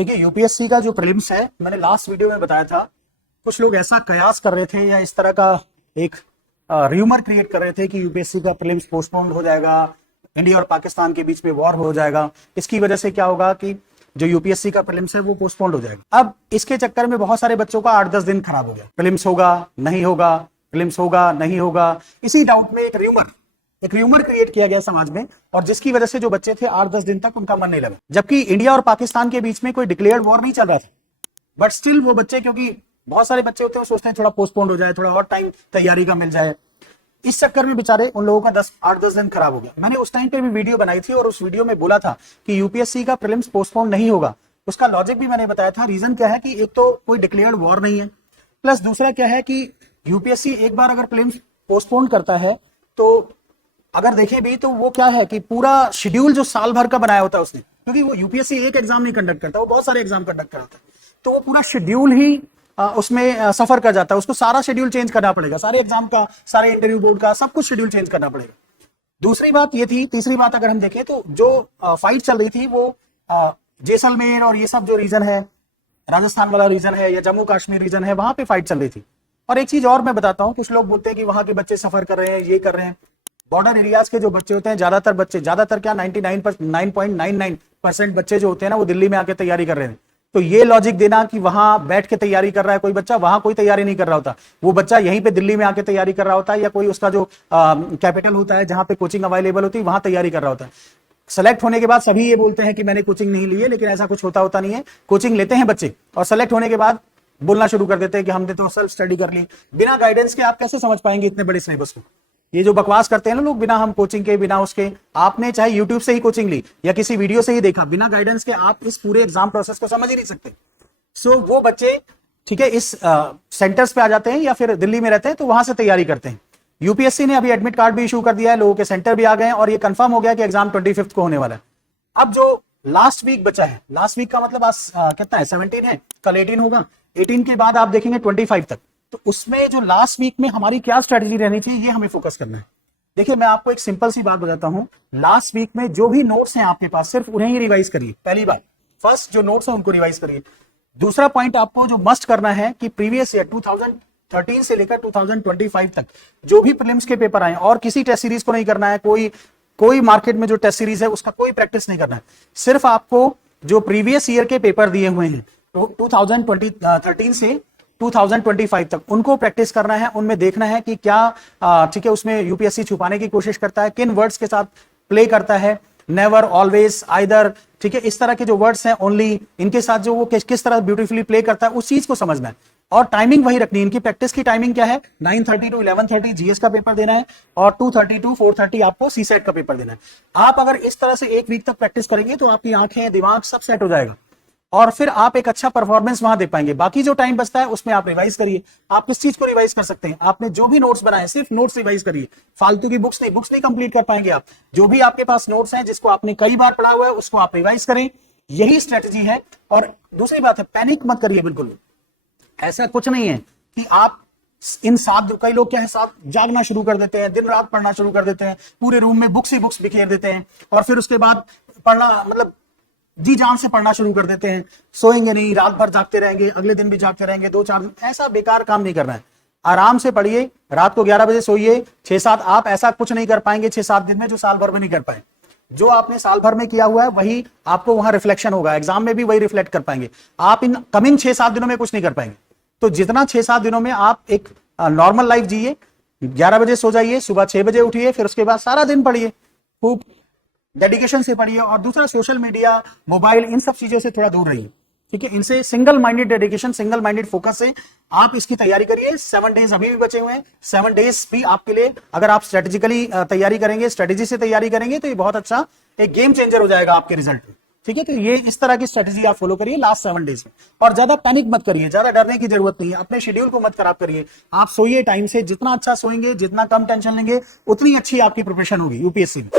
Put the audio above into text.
देखिए यूपीएससी का जो प्रीलिम्स है, मैंने लास्ट वीडियो में बताया था, कुछ लोग ऐसा कयास कर रहे थे या इस तरह का एक र्यूमर क्रिएट कर रहे थे कि यूपीएससी का प्रीलिम्स पोस्टपोन हो जाएगा, इंडिया और पाकिस्तान के बीच में वॉर हो जाएगा, इसकी वजह से क्या होगा कि जो यूपीएससी का प्रीलिम्स है वो पोस्टपोन हो जाएगा। अब इसके चक्कर में बहुत सारे बच्चों का 8-10 दिन खराब हो गया। प्रीलिम्स होगा नहीं होगा, प्रीलिम्स होगा नहीं होगा, इसी डाउट में एक र्यूमर क्रिएट किया गया समाज में, और जिसकी वजह से जो बच्चे थे 8-10 दिन तक उनका मन नहीं लगा, जबकि इंडिया और पाकिस्तान के बीच में कोई डिक्लेयर्ड वॉर नहीं चल रहा था। बट स्टिल वो बच्चे, क्योंकि बहुत सारे बच्चे होते हैं सोचते हैं थोड़ा पोस्टपोन हो जाए, थोड़ा और टाइम तैयारी का मिल जाए, इस चक्कर में बेचारे उन लोगों का 8-10 दिन खराब हो गया। मैंने उस टाइम पे भी वीडियो बनाई थी और उस वीडियो में बोला था कि यूपीएससी का प्रीलिम्स पोस्टपोन नहीं होगा। उसका लॉजिक भी मैंने बताया था। रीजन क्या है कि एक तो कोई डिक्लेयर्ड वॉर नहीं है, प्लस दूसरा क्या है कि यूपीएससी एक बार अगर प्रीलिम्स पोस्टपोन करता है तो अगर देखें भी तो वो क्या है कि पूरा शेड्यूल जो साल भर का बनाया होता है उसने, क्योंकि वो यूपीएससी एक एग्जाम नहीं कंडक्ट करता, वो बहुत सारे एग्जाम कंडक्ट कराता है, तो वो पूरा शेड्यूल ही उसमें सफर कर जाता है। उसको सारा शेड्यूल चेंज करना पड़ेगा, सारे एग्जाम का, सारे इंटरव्यू बोर्ड का, सब कुछ शेड्यूल चेंज करना पड़ेगा। दूसरी बात ये थी। तीसरी बात अगर हम देखें तो जो फाइट चल रही थी वो जैसलमेर और ये सब जो रीजन है, राजस्थान वाला रीजन है या जम्मू कश्मीर रीजन है, वहां पे फाइट चल रही थी। और एक चीज और मैं बताता हूँ, कुछ लोग बोलते हैं कि वहां के बच्चे सफर कर रहे हैं, ये कर रहे हैं। बॉर्डर एरियाज के जो बच्चे होते हैं, ज्यादातर क्या 99.99% बच्चे जो होते हैं ना, वो दिल्ली में आके तैयारी कर रहे हैं। तो ये लॉजिक देना कि वहां बैठ के तैयारी कर रहा है कोई बच्चा, वहां कोई तैयारी नहीं कर रहा होता, वो बच्चा यहीं पे दिल्ली में आके तैयारी कर रहा होता है, या कोई उसका जो कैपिटल होता है जहां पे कोचिंग अवेलेबल होती है वहां तैयारी कर रहा होता है। सेलेक्ट होने के बाद सभी ये बोलते हैं कि मैंने कोचिंग नहीं ली है, लेकिन ऐसा कुछ होता नहीं है। कोचिंग लेते हैं बच्चे और सेलेक्ट होने के बाद बोलना शुरू कर देते हैं कि हमने तो सेल्फ स्टडी कर ली। बिना गाइडेंस के आप कैसे समझ पाएंगे इतने बड़े सिलेबस को? ये जो बकवास करते हैं ना लोग, बिना हम कोचिंग के, बिना उसके, आपने चाहे यूट्यूब से ही कोचिंग ली या किसी वीडियो से ही देखा, बिना गाइडेंस के आप इस पूरे एग्जाम प्रोसेस को समझ ही नहीं सकते। सो वो बच्चे ठीक है इस सेंटर्स पे आ जाते हैं या फिर दिल्ली में रहते हैं तो वहां से तैयारी करते हैं। यूपीएससी ने अभी एडमिट कार्ड भी इशू कर दिया है, लोगों के सेंटर भी आ गए हैं और ये कंफर्म हो गया कि एग्जाम 25 को होने वाला है। अब जो लास्ट वीक बचा है, लास्ट वीक का मतलब आज कितना है, 17 है, कल 18 होगा, 18 के बाद आप देखेंगे 25 तक, तो उसमें जो लास्ट वीक में हमारी क्या स्ट्रेटेजी रहनी चाहिए, ये हमें फोकस करना है। देखिए मैं आपको एक सिंपल सी बात बताता हूं, लास्ट वीक में जो भी नोट्स हैं आपके पास, सिर्फ उन्हें ही रिवाइज करिए। पहली बात, फर्स्ट जो नोट्स हैं उनको रिवाइज करिए। दूसरा पॉइंट आपको जो मस्ट करना है कि प्रीवियस ईयर 2013 से लेकर 2025 तक जो भी प्रीलिम्स के पेपर आए, और किसी टेस्ट सीरीज को नहीं करना है, कोई मार्केट में जो टेस्ट सीरीज है उसका कोई प्रैक्टिस नहीं करना है। सिर्फ आपको जो प्रीवियस ईयर के पेपर दिए हुए हैं 2013 से 2025 तक, उनको प्रैक्टिस करना है, उनमें देखना है कि क्या ठीक है उसमें यूपीएससी छुपाने की कोशिश करता है, किन वर्ड्स के साथ प्ले करता है, नेवर, ऑलवेज, आइदर, ठीक है, इस तरह के जो वर्ड्स हैं, ओनली, इनके साथ जो वो किस तरह ब्यूटीफुली प्ले करता है, उस चीज को समझना है। और टाइमिंग वही रखनी है। इनकी प्रैक्टिस की टाइमिंग क्या है, 9:30 to 11:30 जीएस का पेपर देना है और 2:30 to 4:30 आपको सीसेट का पेपर देना है। आप अगर इस तरह से एक वीक तक प्रैक्टिस करेंगे तो आपकी आंखें, दिमाग सब सेट हो जाएगा और फिर आप एक अच्छा परफॉर्मेंस वहां दे पाएंगे। बाकी जो टाइम बचता है उसमें आप रिवाइज करिए। आप किस चीज को रिवाइज कर सकते हैं, आपने जो भी नोट्स बनाए सिर्फ नोट्स रिवाइज करिए, फालतू की बुक्स नहीं कंप्लीट कर पाएंगे आप। जो भी आपके पास नोट्स हैं जिसको आपने कई बार पढ़ा हुआ है उसको आप रिवाइज करें, यही स्ट्रेटेजी है। और दूसरी बात है, पैनिक मत करिए बिल्कुल। ऐसा कुछ नहीं है कि आप इन कई लोग क्या है, जागना शुरू कर देते हैं, दिन रात पढ़ना शुरू कर देते हैं, पूरे रूम में बुक्स ही बुक्स बिखेर देते हैं और फिर उसके बाद पढ़ना मतलब जी जान से पढ़ना शुरू कर देते हैं, सोएंगे नहीं, रात भर जागते रहेंगे, अगले दिन भी जागते रहेंगे, 2-4 दिन। ऐसा बेकार काम नहीं करना है। आराम से पढ़िए, रात को 11 बजे सोइए, 6-7, आप ऐसा कुछ नहीं कर पाएंगे 6-7 दिन में जो साल भर में नहीं कर पाए। जो आपने साल भर में किया हुआ है वही आपको वहां रिफ्लेक्शन होगा, एग्जाम में भी वही रिफ्लेक्ट कर पाएंगे। आप इन कमिंग 6-7 दिनों में कुछ नहीं कर पाएंगे। तो जितना 6-7 दिनों में आप एक नॉर्मल लाइफ जिए, 11 बजे सो जाइए, सुबह 6 बजे उठिए, फिर उसके बाद सारा दिन पढ़िए, खूब डेडिकेशन से पढ़िए। और दूसरा, सोशल मीडिया, मोबाइल, इन सब चीजों से थोड़ा दूर रहिए, ठीक है। इनसे single minded dedication, single minded focus से आप इसकी तैयारी करिए। 7 डेज अभी भी बचे हुए हैं, 7 डेज भी आपके लिए अगर आप स्ट्रेटेजिकली तैयारी करेंगे, स्ट्रेटेजी से तैयारी करेंगे तो ये बहुत अच्छा एक गेम चेंजर हो जाएगा आपके रिजल्ट में, ठीक है। तो ये इस तरह की स्ट्रेटेजी आप फॉलो करिए लास्ट 7 डेज में। और ज्यादा पैनिक मत करिए, ज्यादा डरने की जरूरत नहीं है, अपने शेड्यूल को मत खराब करिए। आप सोइए टाइम से, जितना अच्छा सोएंगे, जितना कम टेंशन लेंगे, उतनी अच्छी आपकी प्रिपरेशन होगी यूपीएससी में।